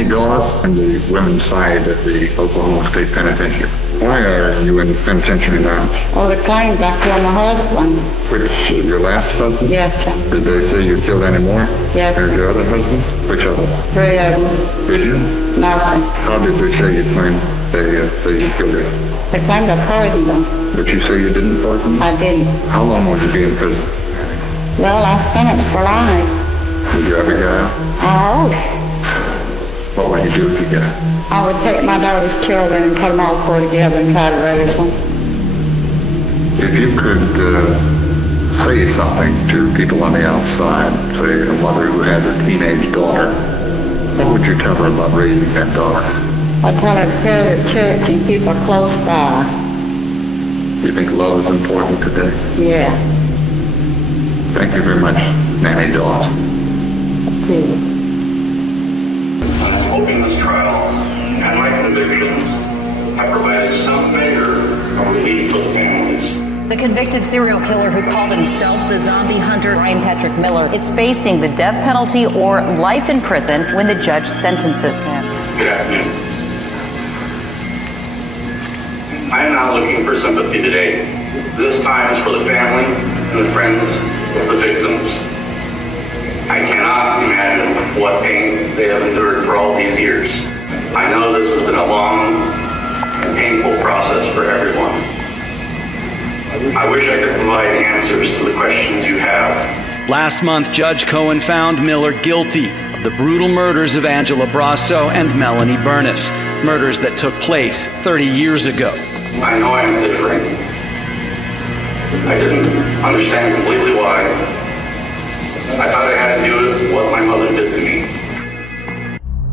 Nanny Doss on the women's side at the Oklahoma State Penitentiary. Why are you in the penitentiary now? Oh, the claims I killed my husband. Which, your last husband? Yes, sir. Did they say you killed any more? Yes. There's your other husband? Which other? 3 of them. Did you? Nothing. How did they say you claimed they say you killed her? They claimed I poisoned them. But you say you didn't poison them? I didn't. How long would you be in prison? Well, I spent it for life. Did you ever get out? I hope. What would you do if you get out? I would take my daughter's children and put them all four together and try to raise them. If you could say something to people on the outside, say a mother who has a teenage daughter, what would you tell her about raising that daughter? I tell her to go to church and keep her close by. You think love is important today? Yeah. Thank you very much, Nanny Doss. Too. I'm hoping this trial and my convictions have provided some measure of relief for the families. The convicted serial killer who called himself the zombie hunter, Brian Patrick Miller, is facing the death penalty or life in prison when the judge sentences him. Good afternoon. I am not looking for sympathy today. This time is for the family and the friends of the victims. I cannot imagine what pain they have endured for all these years. I know this has been a long and painful process for everyone. I wish I could provide answers to the questions you have. Last month, Judge Cohen found Miller guilty of the brutal murders of Angela Brasso and Melanie Bernis, murders that took place 30 years ago. I know I am different. I didn't understand completely why. I thought I had to do with what my mother did to me.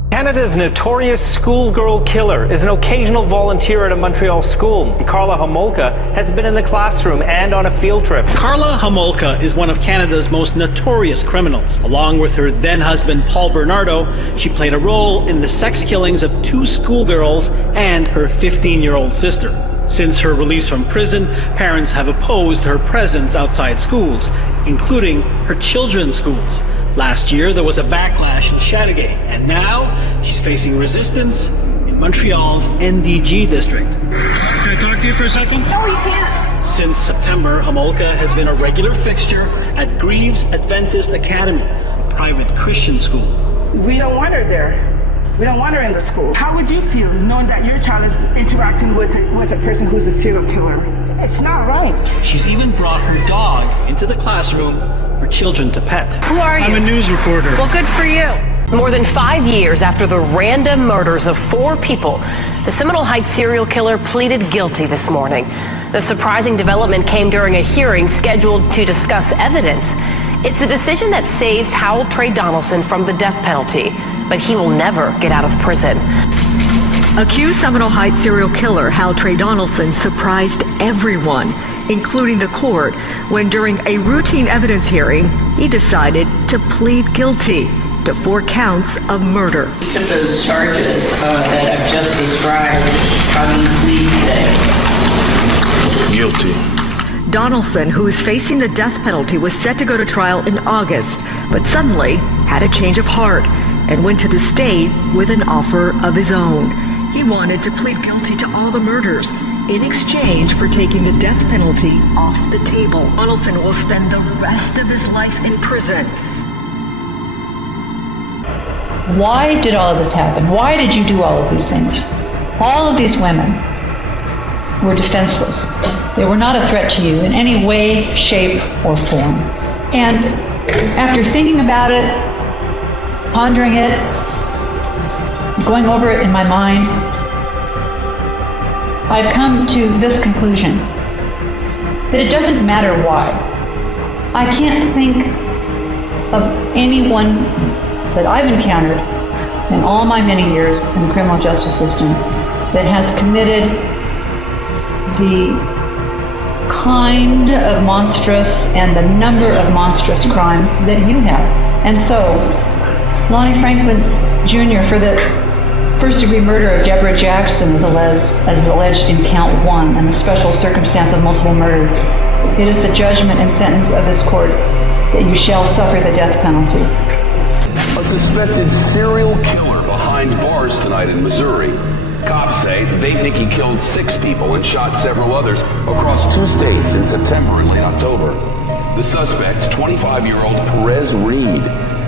Canada's notorious schoolgirl killer is an occasional volunteer at a Montreal school. Karla Homolka has been in the classroom and on a field trip. Karla Homolka is one of Canada's most notorious criminals. Along with her then-husband Paul Bernardo, she played a role in the sex killings of 2 schoolgirls and her 15-year-old sister. Since her release from prison, parents have opposed her presence outside schools, including her children's schools. Last year, there was a backlash in Chateauguay, and now she's facing resistance in Montreal's NDG district. Can I talk to you for a second? No, you can't. Since September, Homolka has been a regular fixture at Greaves Adventist Academy, a private Christian school. We don't want her there. We don't want her in the school. How would you feel knowing that your child is interacting with a person who's a serial killer? It's not right. She's even brought her dog into the classroom for children to pet. Who are you? I'm a news reporter. Well, good for you. More than 5 years after the random murders of 4 people, the Seminole Heights serial killer pleaded guilty this morning. The surprising development came during a hearing scheduled to discuss evidence. It's a decision that saves Howell Trey Donaldson from the death penalty, but he will never get out of prison. Accused Seminole Heights serial killer Hal Trey Donaldson surprised everyone, including the court, when during a routine evidence hearing, he decided to plead guilty to 4 counts of murder. Each of those charges that I've just described, how do you plead today? Guilty. Donaldson, who is facing the death penalty, was set to go to trial in August, but suddenly had a change of heart and went to the state with an offer of his own. He wanted to plead guilty to all the murders in exchange for taking the death penalty off the table. Donaldson will spend the rest of his life in prison. Why did all of this happen? Why did you do all of these things? All of these women were defenseless. They were not a threat to you in any way, shape, or form. And after thinking about it, pondering it, going over it in my mind, I've come to this conclusion, that it doesn't matter why. I can't think of anyone that I've encountered in all my many years in the criminal justice system that has committed the kind of monstrous and the number of monstrous crimes that you have. And so, Lonnie Franklin Jr., for the first-degree murder of Deborah Jackson as alleged in count 1 and the special circumstance of multiple murder, it is the judgment and sentence of this court that you shall suffer the death penalty. A suspected serial killer behind bars tonight in Missouri. Cops say they think he killed 6 people and shot several others across 2 states in September and late October. The suspect, 25-year-old Perez Reed.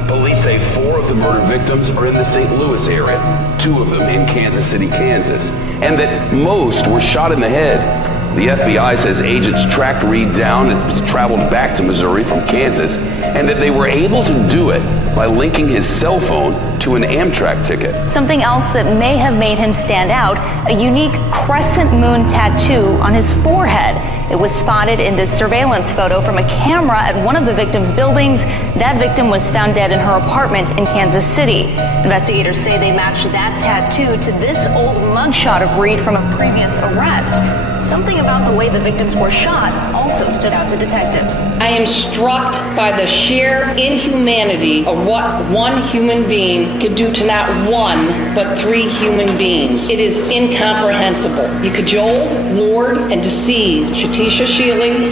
Police say 4 of the murder victims are in the St. Louis area, 2 of them in Kansas City, Kansas, and that most were shot in the head. The FBI says agents tracked Reed down and traveled back to Missouri from Kansas, and that they were able to do it by linking his cell phone to an Amtrak ticket. Something else that may have made him stand out, a unique crescent moon tattoo on his forehead. It was spotted in this surveillance photo from a camera at one of the victim's buildings. That victim was found dead in her apartment in Kansas City. Investigators say they matched that tattoo to this old mugshot of Reed from a previous arrest. Something about the way the victims were shot also stood out to detectives. I am struck by the sheer inhumanity of what one human being could do to not one, but 3 human beings. It is incomprehensible. You cajoled, lured, and deceived Shatisha Shealy,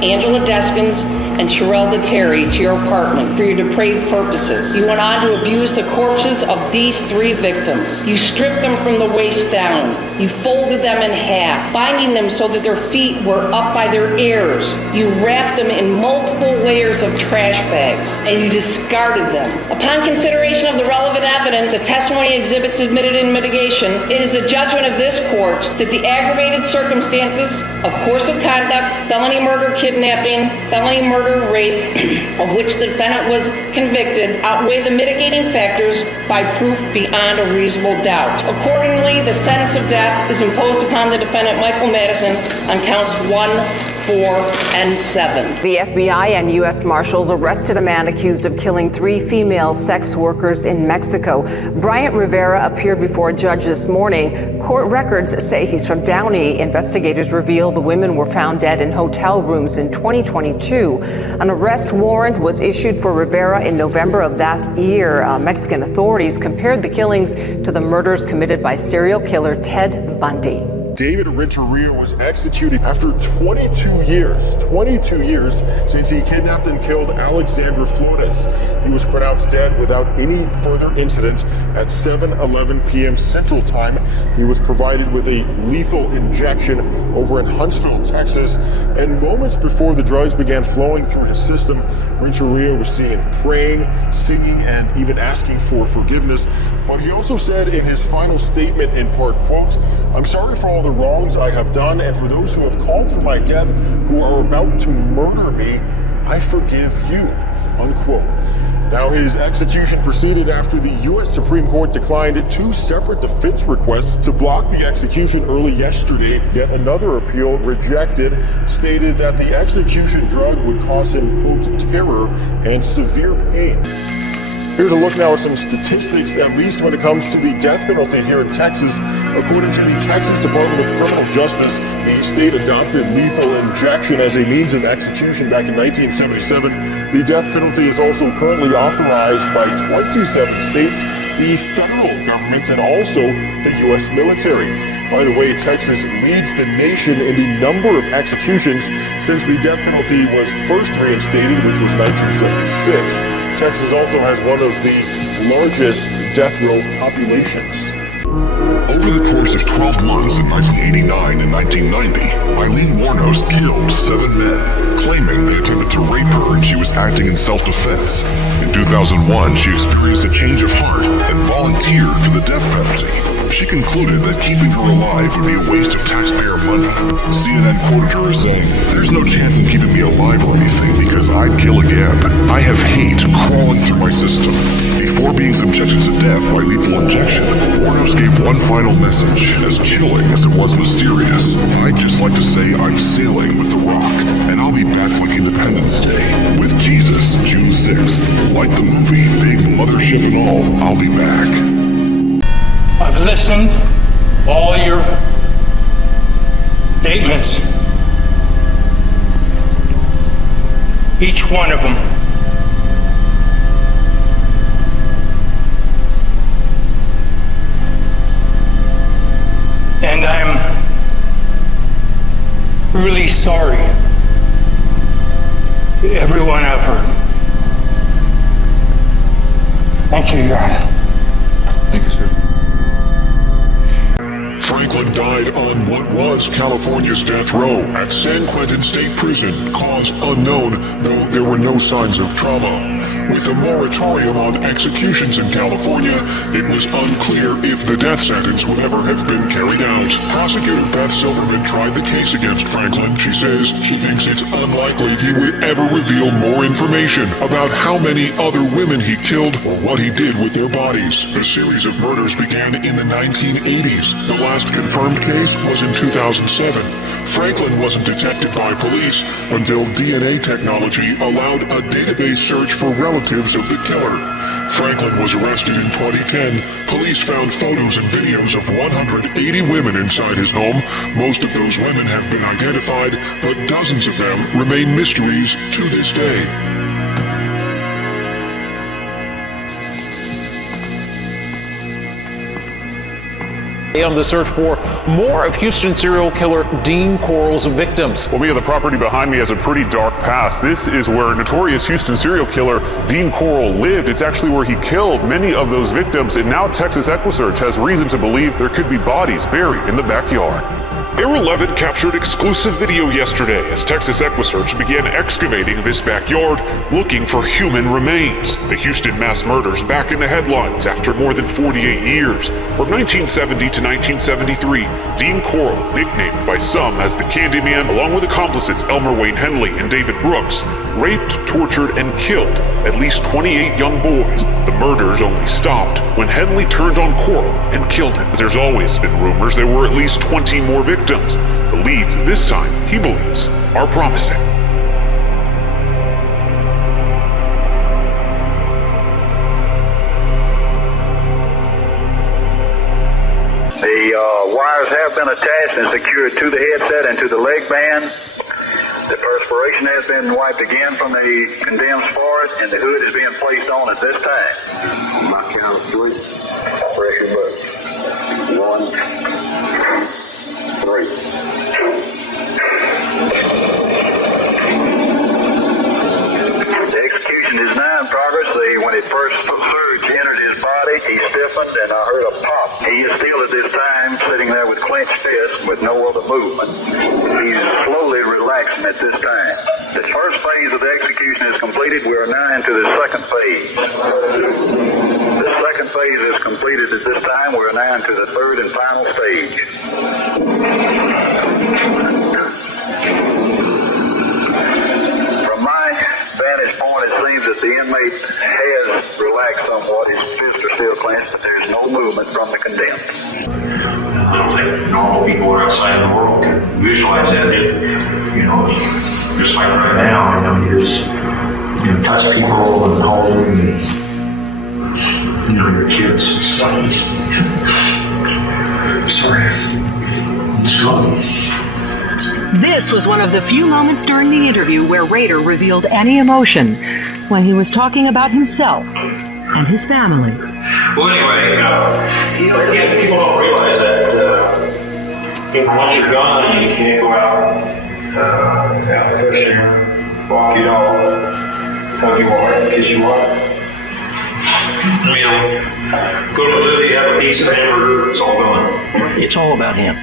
Angela Deskins, and Sherelda Terry to your apartment for your depraved purposes. You went on to abuse the corpses of these 3 victims. You stripped them from the waist down. You folded them in half, binding them so that their feet were up by their ears. You wrapped them in multiple layers of trash bags, and you discarded them. Upon consideration of the relevant evidence, the testimony exhibits admitted in mitigation, it is the judgment of this court that the aggravated circumstances of course of conduct, felony murder, kidnapping, felony murder, rape, of which the defendant was convicted, outweigh the mitigating factors by proof beyond a reasonable doubt. Accordingly, the sentence of death is imposed upon the defendant, Michael Madison, on counts 1, 4, and 7. The FBI and U.S. Marshals arrested a man accused of killing 3 female sex workers in Mexico. Bryant Rivera appeared before a judge this morning. Court records say he's from Downey. Investigators reveal the women were found dead in hotel rooms in 2022. An arrest warrant was issued for Rivera in November of that year. Mexican authorities compared the killings to the murders committed by serial killer Ted Bundy. David Renteria was executed after 22 years since he kidnapped and killed Alexandra Flores. He was pronounced dead without any further incident at 7:11 p.m. Central Time. He was provided with a lethal injection over in Huntsville, Texas, and moments before the drugs began flowing through his system, Renteria was seen praying, singing, and even asking for forgiveness. But he also said in his final statement in part, quote, "I'm sorry for all the wrongs I have done, and for those who have called for my death, who are about to murder me, I forgive you," unquote. Now, his execution proceeded after the U.S. Supreme Court declined 2 separate defense requests to block the execution early yesterday. Yet another appeal rejected stated that the execution drug would cause him, quote, terror and severe pain. Here's a look now at some statistics, at least when it comes to the death penalty here in Texas. According to the Texas Department of Criminal Justice, the state adopted lethal injection as a means of execution back in 1977. The death penalty is also currently authorized by 27 states, the federal government, and also the U.S. military. By the way, Texas leads the nation in the number of executions since the death penalty was first reinstated, which was 1976. Texas also has one of the largest death row populations. Over the course of 12 months in 1989 and 1990, Eileen Wuornos killed 7 men, claiming they attempted to rape her and she was acting in self-defense. In 2001, she experienced a change of heart and volunteered for the death penalty. She concluded that keeping her alive would be a waste of taxpayer money. CNN quoted her as saying, "There's no chance in keeping me alive or anything because I'd kill again. I have hate crawling through my system." Before being subjected to death by lethal injection, Wuornos gave one final message, as chilling as it was mysterious. "I'd just like to say I'm sailing with the Rock, and I'll be back like Independence Day. With Jesus, June 6th. Like the movie, big mothership and all, I'll be back." I've listened to all your statements, each one of them. And I'm really sorry to everyone I've hurt. Thank you, Your Honor. Thank you, sir. Franklin died on what was California's death row at San Quentin State Prison, cause unknown, though there were no signs of trauma. With a moratorium on executions in California, it was unclear if the death sentence would ever have been carried out. Prosecutor Beth Silverman tried the case against Franklin. She says she thinks it's unlikely he would ever reveal more information about how many other women he killed or what he did with their bodies. The series of murders began in the 1980s. The last confirmed case was in 2007. Franklin wasn't detected by police until DNA technology allowed a database search for relatives of the killer. Franklin was arrested in 2010. Police found photos and videos of 180 women inside his home. Most of those women have been identified, but dozens of them remain mysteries to this day. On the search for more of Houston serial killer Dean Corll's victims. Well, Mia, the property behind me has a pretty dark past. This is where notorious Houston serial killer Dean Corll lived. It's actually where he killed many of those victims, and now Texas EquiSearch has reason to believe there could be bodies buried in the backyard. Air 11 captured exclusive video yesterday as Texas EquiSearch began excavating this backyard looking for human remains. The Houston mass murders back in the headlines after more than 48 years. From 1970 to 1973, Dean Corll, nicknamed by some as the Candyman, along with accomplices Elmer Wayne Henley and David Brooks, raped, tortured, and killed at least 28 young boys. The murders only stopped when Henley turned on Corll and killed him. There's always been rumors there were at least 20 more victims. The leads this time, he believes, are promising. The wires have been attached and secured to the headset and to the leg band. The perspiration has been wiped again from the condemned forehead, and the hood is being placed on at this time. On my count of three, press your button. 1, 3. The execution is now in progress. When it first surge entered his body, he stiffened and I heard a pop. He is still at this time sitting there with clenched fists with no other movement. He's slowly relaxing at this time. The first phase of the execution is completed. We are now into the second phase. The second phase is completed at this time. We are now into the third and final stage. From my vantage point, it seems that the inmate has relaxed somewhat. His fists are still clenched, but there's no movement from the condemned. I don't think normal people outside the world can visualize that. Just like right now, you just touch people and hold them, and your kids and stuff. Sorry, it's gone. This was one of the few moments during the interview where Rader revealed any emotion when he was talking about himself and his family. Well, anyway, again, people don't realize that once you're gone, you can't go out fresh air, walk your dog, hug your wife, kiss your wife. Go to the movie, have a piece of hamburger, it's all gone. It's all about him.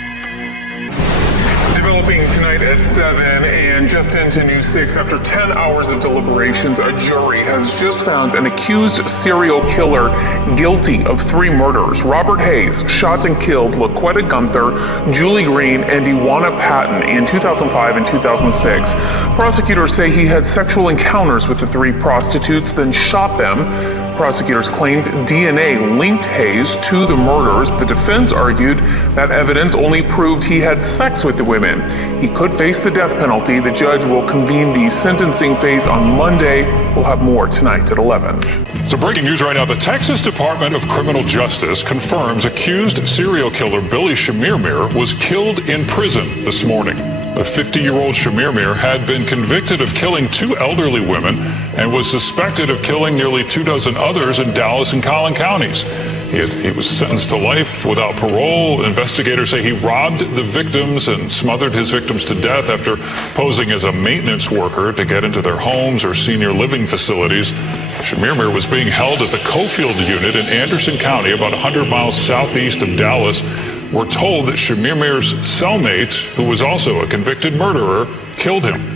Developing tonight at 7 and just into News 6, after 10 hours of deliberations, a jury has just found an accused serial killer guilty of 3 murders. Robert Hayes shot and killed Laquetta Gunther, Julie Green, and Iwana Patton in 2005 and 2006. Prosecutors say he had sexual encounters with the 3 prostitutes, then shot them. Prosecutors claimed DNA linked Hayes to the murders. The defense argued that evidence only proved he had sex with the women. He could face the death penalty. The judge will convene the sentencing phase on Monday. We'll have more tonight at 11. So breaking news right now, the Texas Department of Criminal Justice confirms accused serial killer Billy Shemirmir was killed in prison this morning. The 50-year-old Shemirmir had been convicted of killing 2 elderly women and was suspected of killing nearly 24 others in Dallas and Collin counties. He was sentenced to life without parole. Investigators say he robbed the victims and smothered his victims to death after posing as a maintenance worker to get into their homes or senior living facilities. Shamir Mir was being held at the Cofield unit in Anderson County, about 100 miles southeast of Dallas. We're told that Shamir Mir's cellmate, who was also a convicted murderer, killed him.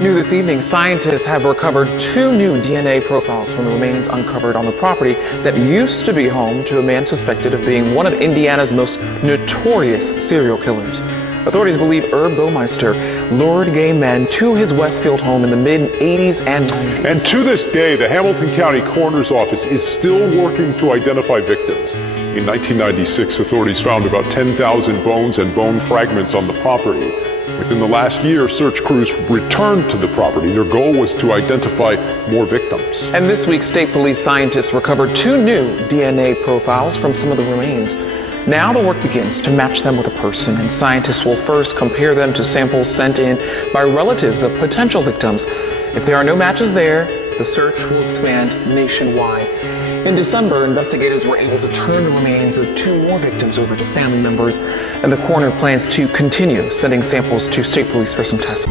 New this evening, scientists have recovered 2 new DNA profiles from the remains uncovered on the property that used to be home to a man suspected of being one of Indiana's most notorious serial killers. Authorities believe Herb Baumeister lured gay men to his Westfield home in the mid-'80s and 90s. And to this day, the Hamilton County Coroner's Office is still working to identify victims. In 1996, authorities found about 10,000 bones and bone fragments on the property. Within the last year, search crews returned to the property. Their goal was to identify more victims. And this week, state police scientists recovered 2 new DNA profiles from some of the remains. Now the work begins to match them with a person, and scientists will first compare them to samples sent in by relatives of potential victims. If there are no matches there, the search will expand nationwide. In December, investigators were able to turn the remains of 2 more victims over to family members, and the coroner plans to continue sending samples to state police for some tests.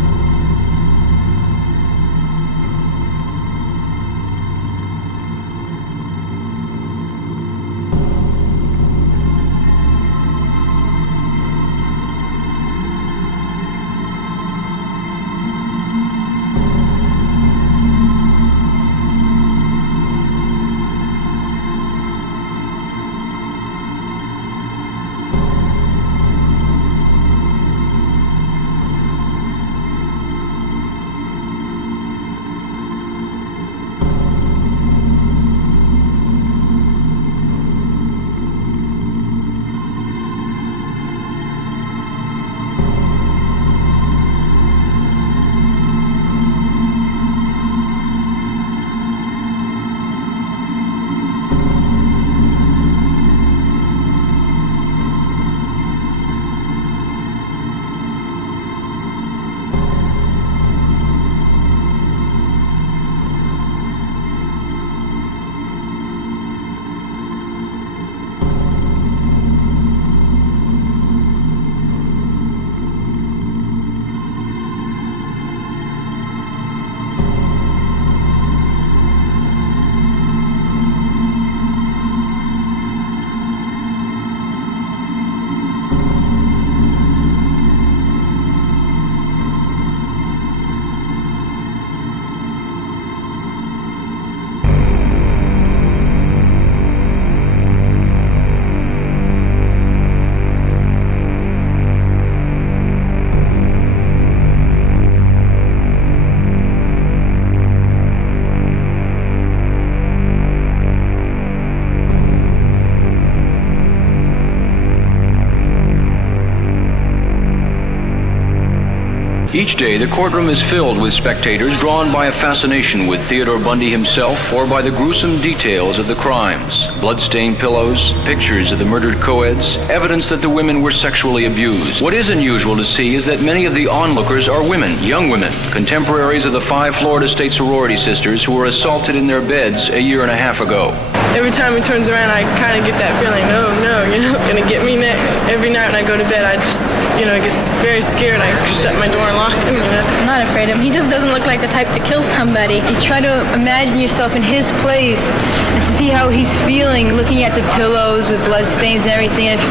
Each day, the courtroom is filled with spectators drawn by a fascination with Theodore Bundy himself or by the gruesome details of the crimes. Blood-stained pillows, pictures of the murdered co-eds, evidence that the women were sexually abused. What is unusual to see is that many of the onlookers are women, young women, contemporaries of the 5 Florida State sorority sisters who were assaulted in their beds a year and a half ago. Every time he turns around, I kind of get that feeling, oh no, gonna get me next. Every night when I go to bed, I just, get very scared. I shut my door and lock him, I'm not afraid of him. He just doesn't look like the type to kill somebody. You try to imagine yourself in his place and to see how he's feeling, looking at the pillows with blood stains and everything, if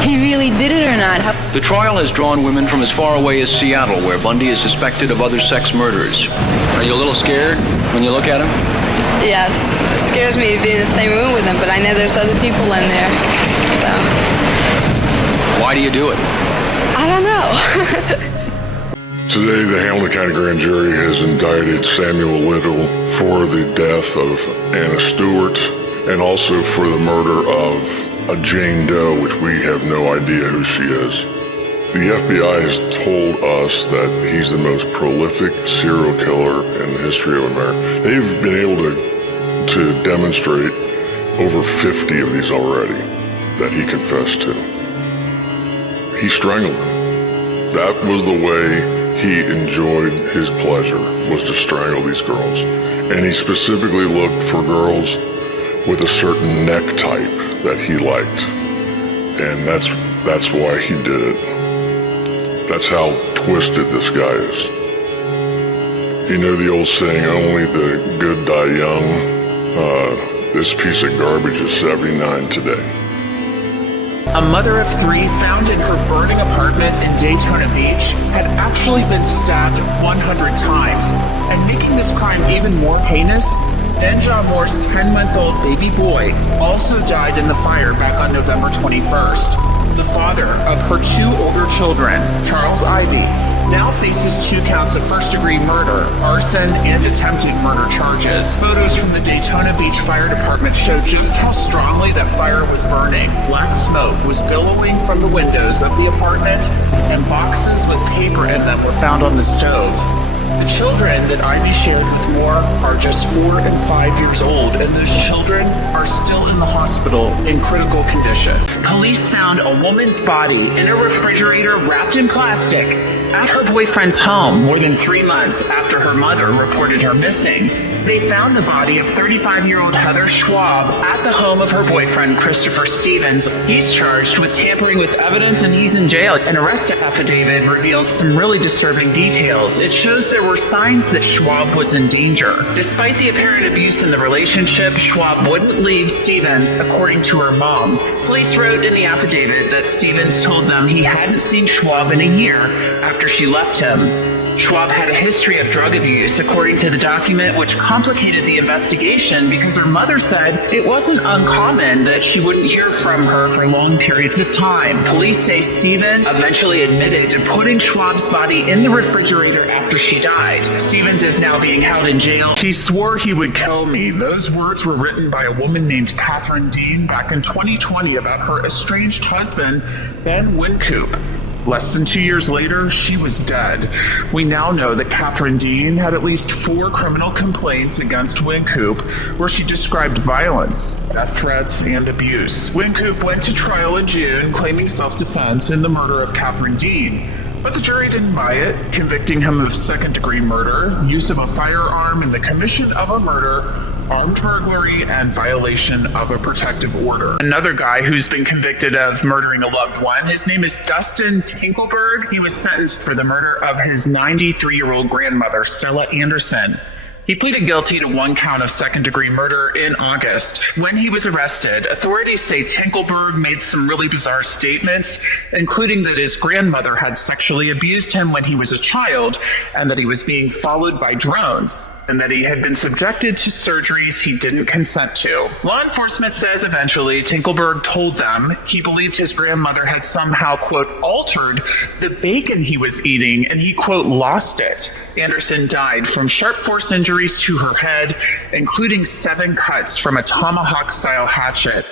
he really did it or not. The trial has drawn women from as far away as Seattle, where Bundy is suspected of other sex murders. Are you a little scared when you look at him? Yes, it scares me to be in the same room with him, but I know there's other people in there, so. Why do you do it? I don't know. Today, the Hamilton County Grand Jury has indicted Samuel Little for the death of Anna Stewart and also for the murder of a Jane Doe, which we have no idea who she is. The FBI has told us that he's the most prolific serial killer in the history of America. They've been able to demonstrate over 50 of these already that he confessed to. He strangled them. That was the way he enjoyed his pleasure, was to strangle these girls. And he specifically looked for girls with a certain neck type that he liked. And that's why he did it. That's how twisted this guy is. You know the old saying, only the good die young? This piece of garbage is 79 today. A mother of 3 found in her burning apartment in Daytona Beach had actually been stabbed 100 times. And making this crime even more heinous, Denja Moore's 10-month-old baby boy also died in the fire back on November 21st. The father of her 2 older children, Charles Ivy, now faces 2 counts of first-degree murder, arson, and attempted murder charges. Photos from the Daytona Beach Fire Department show just how strongly that fire was burning. Black smoke was billowing from the windows of the apartment, and boxes with paper in them were found on the stove. The children that Ivy shared with Moore are just 4 and 5 years old, and those children are still in the hospital in critical condition. Police found a woman's body in a refrigerator wrapped in plastic at her boyfriend's home more than 3 months after her mother reported her missing. They found the body of 35-year-old Heather Schwab at the home of her boyfriend, Christopher Stevens. He's charged with tampering with evidence and he's in jail. An arrest affidavit reveals some really disturbing details. It shows there were signs that Schwab was in danger. Despite the apparent abuse in the relationship, Schwab wouldn't leave Stevens, according to her mom. Police wrote in the affidavit that Stevens told them he hadn't seen Schwab in a year after she left him. Schwab had a history of drug abuse, according to the document, which complicated the investigation because her mother said it wasn't uncommon that she wouldn't hear from her for long periods of time. Police say Stevens eventually admitted to putting Schwab's body in the refrigerator after she died. Stevens is now being held in jail. He swore he would kill me. Those words were written by a woman named Catherine Dean back in 2020 about her estranged husband, Ben Wynkoop. Less than 2 years later, she was dead. We now know that Catherine Dean had at least 4 criminal complaints against Wynkoop, where she described violence, death threats, and abuse. Wynkoop went to trial in June, claiming self-defense in the murder of Catherine Dean. But the jury didn't buy it, convicting him of second-degree murder, use of a firearm in the commission of a murder, armed burglary, and violation of a protective order. Another guy who's been convicted of murdering a loved one, his name is Dustin Tinkelberg. He was sentenced for the murder of his 93-year-old grandmother, Stella Anderson. He pleaded guilty to 1 count of second-degree murder in August. When he was arrested, authorities say Tinkelberg made some really bizarre statements, including that his grandmother had sexually abused him when he was a child, and that he was being followed by drones, and that he had been subjected to surgeries he didn't consent to. Law enforcement says eventually Tinkelberg told them he believed his grandmother had somehow, quote, altered the bacon he was eating, and he, quote, lost it. Anderson died from sharp force injuries to her head, including 7 cuts from a tomahawk-style hatchet.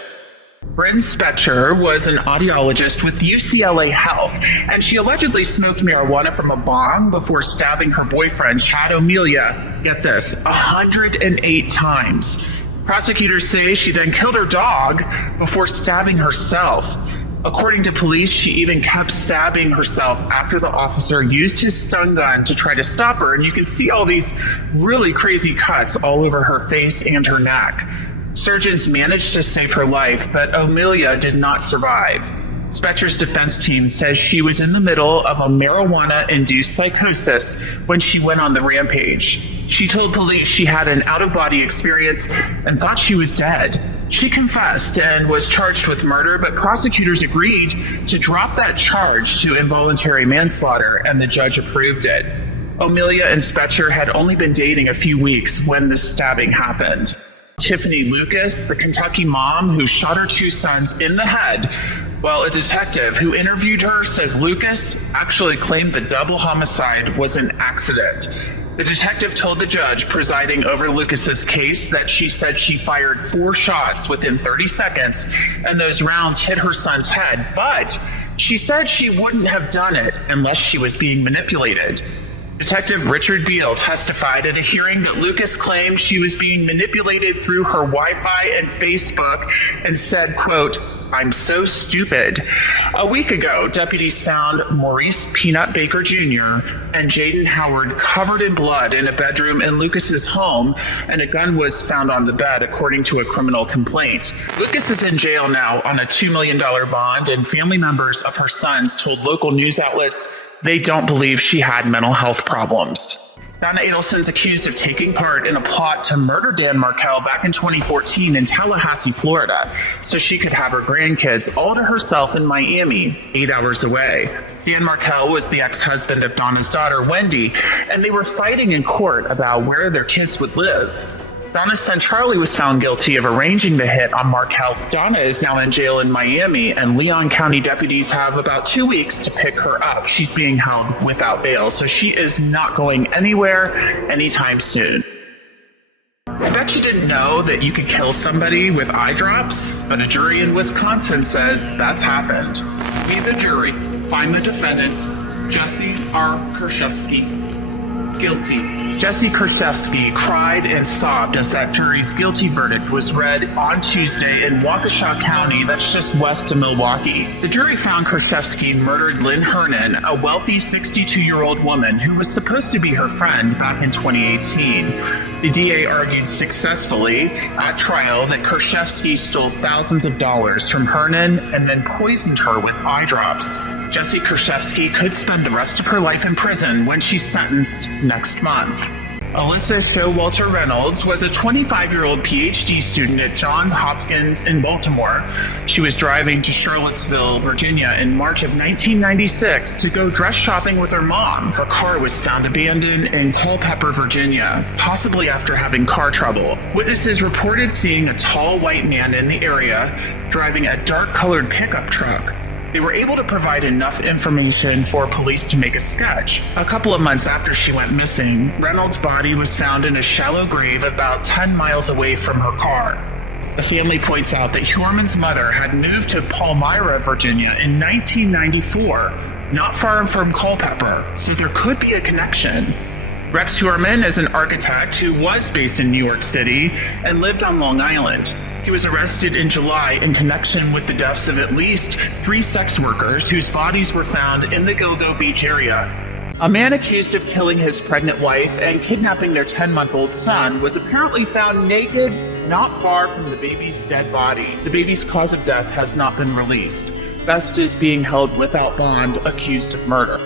Bryn Spetcher was an audiologist with UCLA Health, and she allegedly smoked marijuana from a bong before stabbing her boyfriend, Chad O'Melia, get this, 108 times. Prosecutors say she then killed her dog before stabbing herself. According to police, she even kept stabbing herself after the officer used his stun gun to try to stop her, and you can see all these really crazy cuts all over her face and her neck. Surgeons managed to save her life, but O'Melia did not survive. Spetcher's defense team says she was in the middle of a marijuana-induced psychosis when she went on the rampage. She told police she had an out-of-body experience and thought she was dead. She confessed and was charged with murder, but prosecutors agreed to drop that charge to involuntary manslaughter, and the judge approved it. O'Melia and Spetcher had only been dating a few weeks when the stabbing happened. Tiffany Lucas, the Kentucky mom who shot her 2 sons in the head, well, a detective who interviewed her says Lucas actually claimed the double homicide was an accident. The detective told the judge presiding over Lucas's case that she said she fired 4 shots within 30 seconds and those rounds hit her son's head, but she said she wouldn't have done it unless she was being manipulated. Detective Richard Beal testified at a hearing that Lucas claimed she was being manipulated through her Wi-Fi and Facebook and said, quote, "I'm so stupid. A week ago, deputies found Maurice Peanut Baker Jr. and Jaden Howard covered in blood in a bedroom in Lucas's home, and a gun was found on the bed, according to a criminal complaint. Lucas is in jail now on a $2 million bond, and family members of her sons told local news outlets they don't believe she had mental health problems. Donna Adelson's accused of taking part in a plot to murder Dan Markel back in 2014 in Tallahassee, Florida, so she could have her grandkids all to herself in Miami, 8 hours away. Dan Markel was the ex-husband of Donna's daughter, Wendy, and they were fighting in court about where their kids would live. Donna's son Charlie was found guilty of arranging the hit on Markel. Donna is now in jail in Miami, and Leon County deputies have about 2 weeks to pick her up. She's being held without bail, so she is not going anywhere anytime soon. I bet you didn't know that you could kill somebody with eye drops, but a jury in Wisconsin says that's happened. We, the jury, find the defendant, Jesse R. Kershevsky, guilty. Jesse Kershevsky cried and sobbed as that jury's guilty verdict was read on Tuesday in Waukesha County, that's just west of Milwaukee. The jury found Kershevsky murdered Lynn Hernan, a wealthy 62-year-old woman who was supposed to be her friend back in 2018. The DA argued successfully at trial that Kershevsky stole thousands of dollars from Hernan and then poisoned her with eye drops. Jesse Kershevsky could spend the rest of her life in prison when she's sentenced next month. Alyssa Showalter Reynolds was a 25-year-old PhD student at Johns Hopkins in Baltimore. She was driving to Charlottesville, Virginia in March of 1996 to go dress shopping with her mom. Her car was found abandoned in Culpeper, Virginia, possibly after having car trouble. Witnesses reported seeing a tall white man in the area driving a dark-colored pickup truck. They were able to provide enough information for police to make a sketch. A couple of months after she went missing, Reynolds' body was found in a shallow grave about 10 miles away from her car. The family points out that Hjorman's mother had moved to Palmyra, Virginia in 1994, not far from Culpeper, so there could be a connection. Rex Hjorman is an architect who was based in New York City and lived on Long Island. He was arrested in July in connection with the deaths of at least 3 sex workers whose bodies were found in the Gilgo Beach area. A man accused of killing his pregnant wife and kidnapping their 10-month-old son was apparently found naked not far from the baby's dead body. The baby's cause of death has not been released. Best is being held without bond, accused of murder.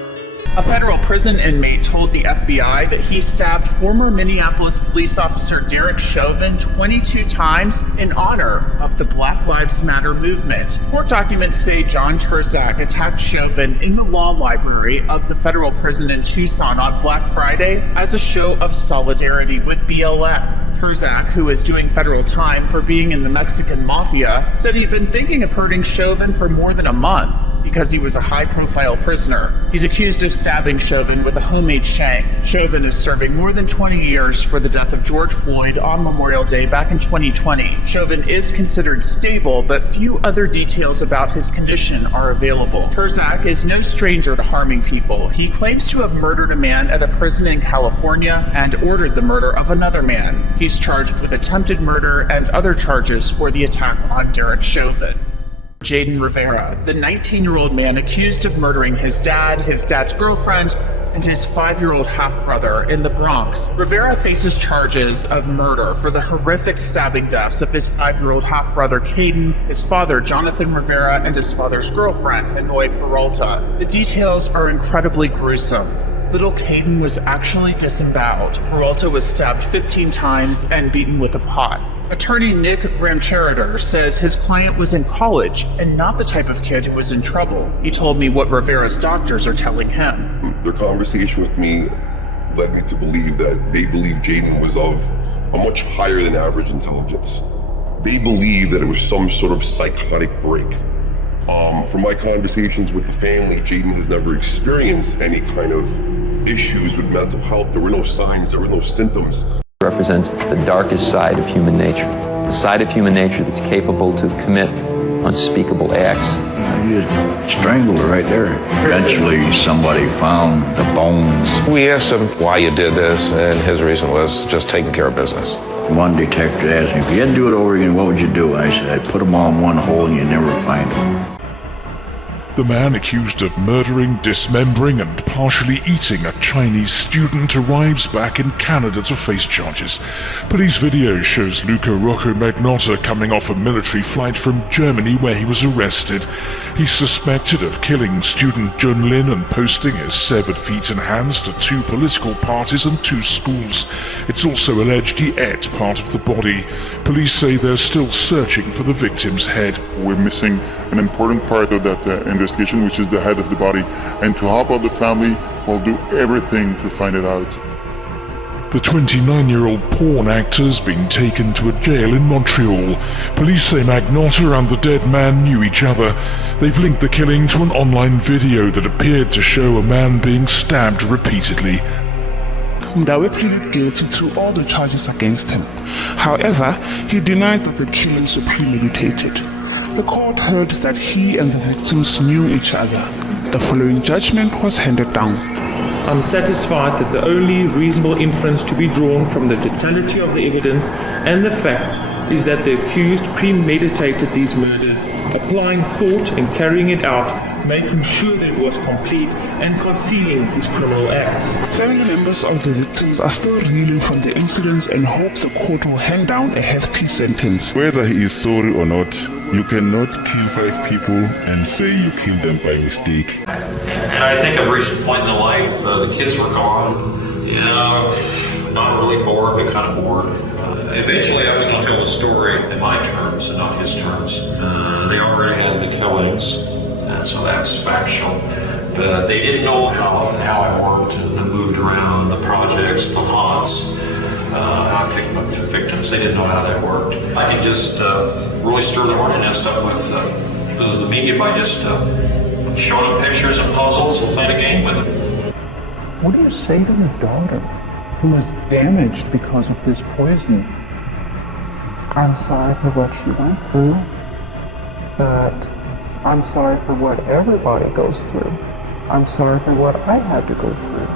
A federal prison inmate told the FBI that he stabbed former Minneapolis police officer Derek Chauvin 22 times in honor of the Black Lives Matter movement. Court documents say John Turzak attacked Chauvin in the law library of the federal prison in Tucson on Black Friday as a show of solidarity with BLM. Turzak, who is doing federal time for being in the Mexican mafia, said he'd been thinking of hurting Chauvin for more than a month because he was a high-profile prisoner. He's accused of stabbing Chauvin with a homemade shank. Chauvin is serving more than 20 years for the death of George Floyd on Memorial Day back in 2020. Chauvin is considered stable, but few other details about his condition are available. Turzak is no stranger to harming people. He claims to have murdered a man at a prison in California and ordered the murder of another man. He's charged with attempted murder and other charges for the attack on Derek Chauvin. Jaden Rivera, the 19-year-old man accused of murdering his dad's girlfriend, and his 5-year-old half-brother in the Bronx. Rivera faces charges of murder for the horrific stabbing deaths of his 5-year-old half-brother Caden, his father Jonathan Rivera, and his father's girlfriend, Hanoi Peralta. The details are incredibly gruesome. Little Caden was actually disemboweled. Peralta was stabbed 15 times and beaten with a pot. Attorney Nick Ramcherider says his client was in college and not the type of kid who was in trouble. He told me what Rivera's doctors are telling him. Their conversation with me led me to believe that they believe Jaden was of a much higher than average intelligence. They believe that it was some sort of psychotic break. From my conversations with the family, Jaden has never experienced any kind of issues with mental health. There were no signs, there were no symptoms. Represents the darkest side of human nature, the side of human nature that's capable to commit unspeakable acts. You just strangled her right there. Eventually, somebody found the bones. We asked him why you did this, and his reason was just taking care of business. One detective asked me, if you had to do it over again, what would you do? I said, I'd put them all in one hole and you'd never find them. The man accused of murdering, dismembering, and partially eating a Chinese student arrives back in Canada to face charges. Police video shows Luca Rocco Magnotta coming off a military flight from Germany where he was arrested. He's suspected of killing student Jun Lin and posting his severed feet and hands to 2 political parties and 2 schools. It's also alleged he ate part of the body. Police say they're still searching for the victim's head. We're missing an important part of that investigation, which is the head of the body. And to help out the family, we'll do everything to find it out. The 29-year-old porn actor's been taken to a jail in Montreal. Police say Magnotta and the dead man knew each other. They've linked the killing to an online video that appeared to show a man being stabbed repeatedly. Ndawe pleaded guilty to all the charges against him. However, he denied that the killings were premeditated. The court heard that he and the victims knew each other. The following judgment was handed down. I'm satisfied that the only reasonable inference to be drawn from the totality of the evidence and the facts is that the accused premeditated these murders, applying thought and carrying it out, making sure that it was complete, and concealing his criminal acts. Family members of the victims are still reeling from the incidents and hope the court will hand down a hefty sentence. Whether he is sorry or not, you cannot kill 5 people and say you killed them by mistake. And I think I've reached a point in life, the kids were gone, you know, not really bored, but kind of bored. Eventually I was going to tell the story in my terms and not his terms. They already had the killings, and so that's factual. But they didn't know how I worked and moved around, the projects, the lots, how I picked up the victims. They didn't know how that worked. I could just really stir the hornet nest up with the media by just showing them pictures and puzzles and playing a game with them. What do you say to your daughter, who was damaged because of this poison? I'm sorry for what she went through, but I'm sorry for what everybody goes through. I'm sorry for what I had to go through.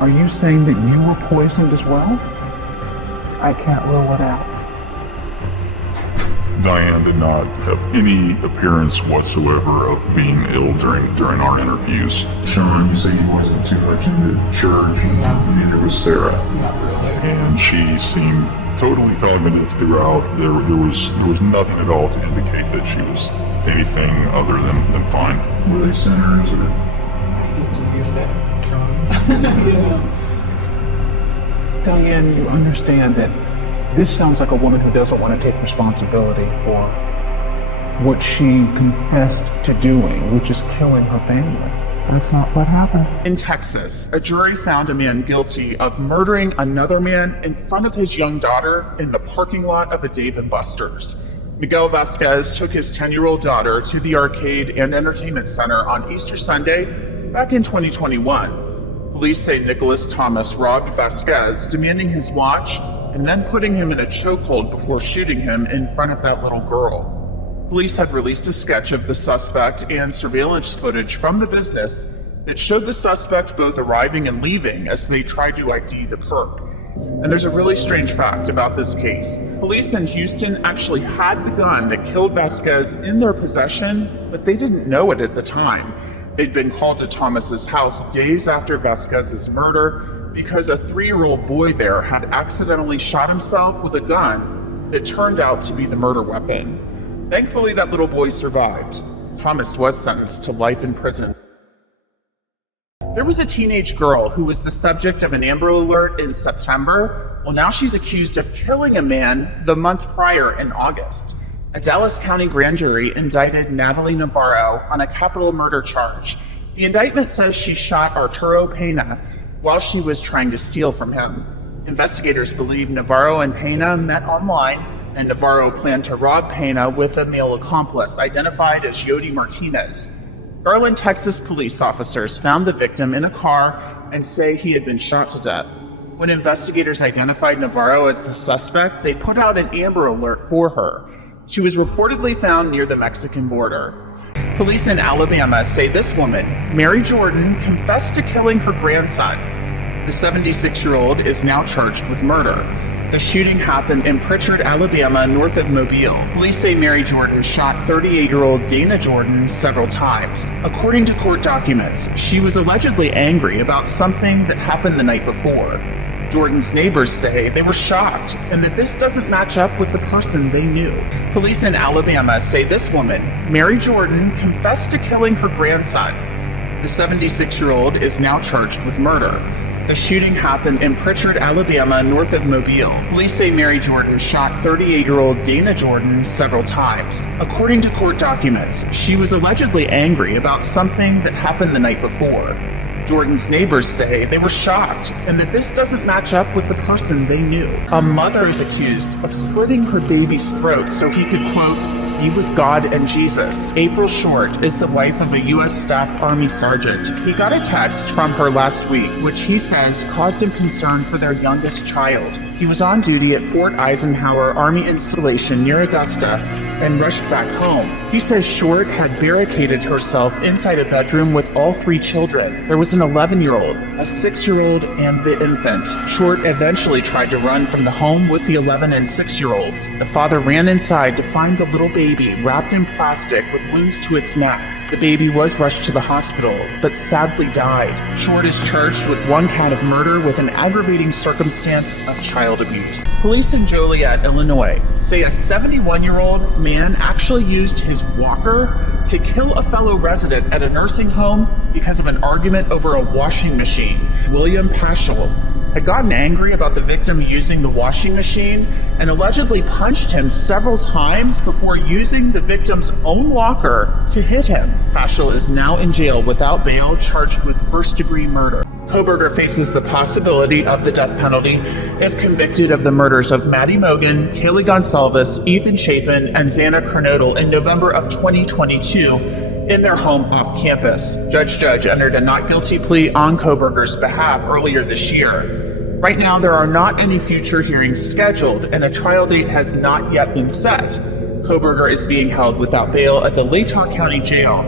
Are you saying that you were poisoned as well? I can't rule it out. Diane did not have any appearance whatsoever of being ill during our interviews. Sean, you say he wasn't too much into church, and neither was Sarah. And she seemed totally cognitive throughout. There was nothing at all to indicate that she was anything other than fine. Were they sinners or? Diane, you understand that this sounds like a woman who doesn't want to take responsibility for what she confessed to doing, which is killing her family. That's not what happened. In Texas, a jury found a man guilty of murdering another man in front of his young daughter in the parking lot of a Dave & Buster's. Miguel Vasquez took his 10-year-old daughter to the arcade and entertainment center on Easter Sunday back in 2021. Police say Nicholas Thomas robbed Vasquez, demanding his watch and then putting him in a chokehold before shooting him in front of that little girl. Police had released a sketch of the suspect and surveillance footage from the business that showed the suspect both arriving and leaving as they tried to ID the perp. And there's a really strange fact about this case. Police in Houston actually had the gun that killed Vasquez in their possession, but they didn't know it at the time. They'd been called to Thomas's house days after Vasquez's murder because a 3-year-old boy there had accidentally shot himself with a gun that turned out to be the murder weapon. Thankfully, that little boy survived. Thomas was sentenced to life in prison. There was a teenage girl who was the subject of an Amber Alert in September. Well, now she's accused of killing a man the month prior in August. A Dallas County grand jury indicted Natalie Navarro on a capital murder charge. The indictment says she shot Arturo Pena while she was trying to steal from him. Investigators believe Navarro and Pena met online, and Navarro planned to rob Pena with a male accomplice identified as Yodi Martinez. Garland, Texas police officers found the victim in a car and say he had been shot to death. When investigators identified Navarro as the suspect, they put out an Amber Alert for her. She was reportedly found near the Mexican border. Police in Alabama say this woman, Mary Jordan, confessed to killing her grandson. The 76-year-old is now charged with murder. The shooting happened in Pritchard, Alabama, north of Mobile. Police say Mary Jordan shot 38-year-old Dana Jordan several times. According to court documents, she was allegedly angry about something that happened the night before. Jordan's neighbors say they were shocked and that this doesn't match up with the person they knew. Police in Alabama say this woman, Mary Jordan, confessed to killing her grandson. The 76-year-old is now charged with murder. The shooting happened in Pritchard, Alabama, north of Mobile. Police say Mary Jordan shot 38-year-old Dana Jordan several times. According to court documents, she was allegedly angry about something that happened the night before. Jordan's neighbors say they were shocked and that this doesn't match up with the person they knew. A mother is accused of slitting her baby's throat so he could, quote, be with God and Jesus. April Short is the wife of a U.S. Staff Army sergeant. He got a text from her last week, which he says caused him concern for their youngest child. He was on duty at Fort Eisenhower Army installation near Augusta and rushed back home. He says Short had barricaded herself inside a bedroom with all 3 children. There was an 11-year-old, a 6-year-old, and the infant. Short eventually tried to run from the home with the 11 and 6-year-olds. The father ran inside to find the little baby wrapped in plastic with wounds to its neck. The baby was rushed to the hospital, but sadly died. Short is charged with 1 count of murder with an aggravating circumstance of child abuse. Police in Joliet, Illinois, say a 71-year-old man actually used his walker to kill a fellow resident at a nursing home because of an argument over a washing machine. William Paschal had gotten angry about the victim using the washing machine and allegedly punched him several times before using the victim's own walker to hit him. Paschal is now in jail without bail, charged with first-degree murder. Kohberger faces the possibility of the death penalty if convicted of the murders of Maddie Mogen, Kaylee Gonsalves, Ethan Chapin, and Xana Kernodle in November of 2022 in their home off campus. Judge entered a not guilty plea on Kohberger's behalf earlier this year. Right now, there are not any future hearings scheduled, and a trial date has not yet been set. Kohberger is being held without bail at the Latah County Jail.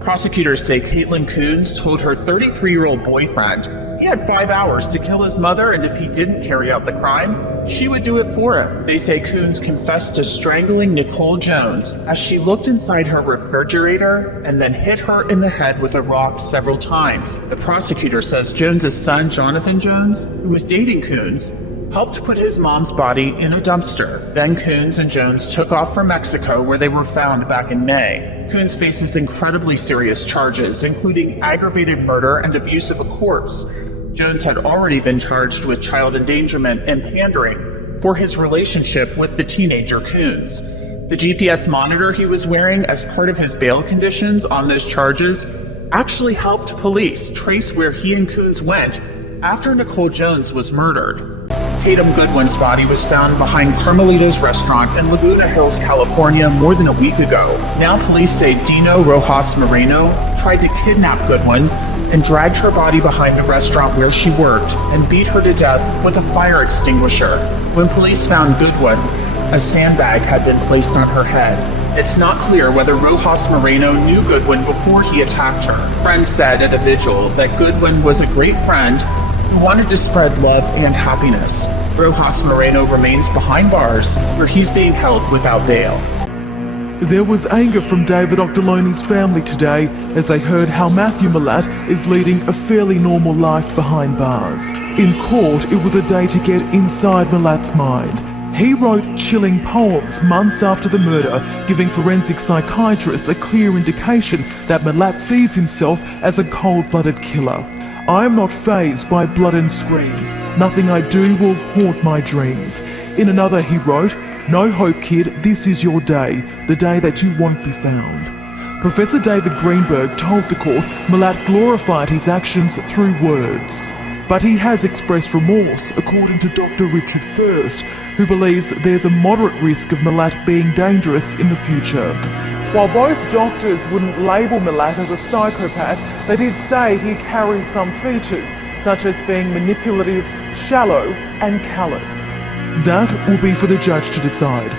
Prosecutors say Caitlin Coons told her 33-year-old boyfriend he had 5 hours to kill his mother, and if he didn't carry out the crime, she would do it for him. They say Coons confessed to strangling Nicole Jones as she looked inside her refrigerator and then hit her in the head with a rock several times. The prosecutor says Jones's son, Jonathan Jones, who was dating Coons, helped put his mom's body in a dumpster. Then Coons and Jones took off for Mexico, where they were found back in May. Coons faces incredibly serious charges, including aggravated murder and abuse of a corpse. Jones had already been charged with child endangerment and pandering for his relationship with the teenager Coons. The GPS monitor he was wearing as part of his bail conditions on those charges actually helped police trace where he and Coons went after Nicole Jones was murdered. Tatum Goodwin's body was found behind Carmelito's restaurant in Laguna Hills, California more than a week ago. Now police say Dino Rojas Moreno tried to kidnap Goodwin and dragged her body behind the restaurant where she worked and beat her to death with a fire extinguisher. When police found Goodwin, a sandbag had been placed on her head. It's not clear whether Rojas Moreno knew Goodwin before he attacked her. Friends said at a vigil that Goodwin was a great friend who wanted to spread love and happiness. Rojas Moreno remains behind bars, where he's being held without bail. There was anger from David Octoloni's family today as they heard how Matthew Malat is leading a fairly normal life behind bars. In court, it was a day to get inside Malat's mind. He wrote chilling poems months after the murder, giving forensic psychiatrists a clear indication that Malat sees himself as a cold-blooded killer. I am not fazed by blood and screams. Nothing I do will haunt my dreams. In another he wrote, "No hope, kid, this is your day, the day that you won't be found." Professor David Greenberg told the court Malat glorified his actions through words. But he has expressed remorse, according to Dr. Richard First, who believes there's a moderate risk of Malat being dangerous in the future. While both doctors wouldn't label Malat as a psychopath, they did say he carries some features, such as being manipulative, shallow, and callous. That will be for the judge to decide.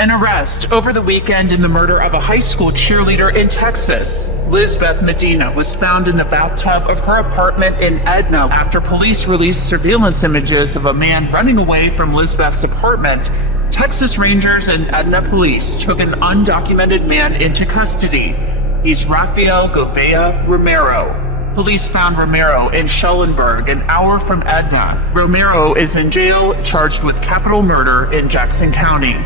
An arrest over the weekend in the murder of a high school cheerleader in Texas. Lizbeth Medina was found in the bathtub of her apartment in Edna after police released surveillance images of a man running away from Lizbeth's apartment. Texas Rangers and Edna police took an undocumented man into custody. He's Rafael Govea Romero. Police found Romero in Schellenberg, an hour from Edna. Romero is in jail, charged with capital murder in Jackson County.